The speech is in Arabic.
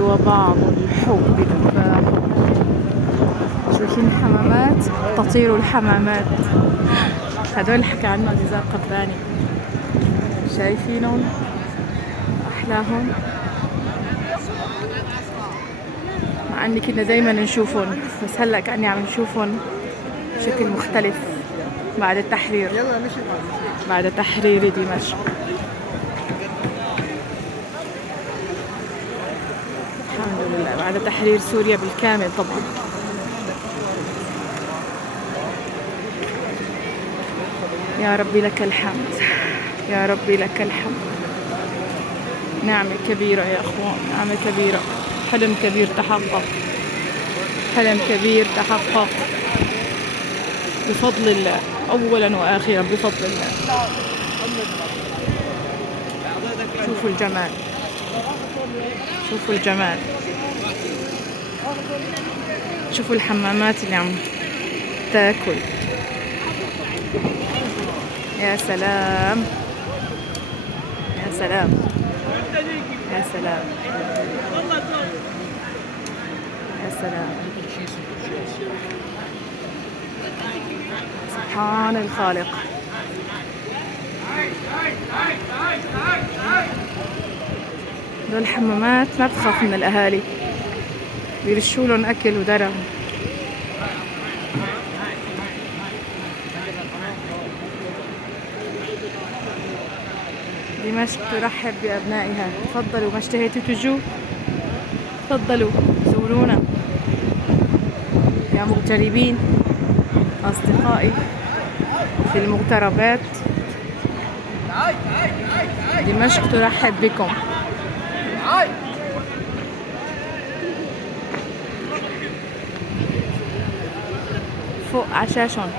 وبعض الحب تفاح. شايفين الحمامات؟ تطير الحمامات. هدول اللي حكى عنه عزيزة القباني. شايفينهم؟ أحلاهم. مع أني كنا دايما نشوفهم، بس هلأ كأني عم نشوفهم بشكل مختلف بعد التحرير. بعد تحرير دمشق. الحمد لله بعد تحرير سوريا بالكامل طبعا. يا ربي لك الحمد، يا ربي لك الحمد. نعمة كبيرة يا أخوان، نعمة كبيرة. حلم كبير تحقق، حلم كبير تحقق بفضل الله، أولا وآخرا بفضل الله. شوفوا الجمال، شوفوا الجمال. شوفوا الحمامات اللي عم تاكل. يا سلام يا سلام يا سلام يا سلام. سبحان الخالق. دول الحمامات ما بتخاف من الأهالي، بيرشوا لهم أكل ودرع. دمشق ترحب بأبنائها. تفضلوا، ما اشتهيتوا تجوا؟ تفضلوا زورونا يا مغتربين، أصدقائي في المغتربات. دمشق ترحب بكم. فوق عشاشهم.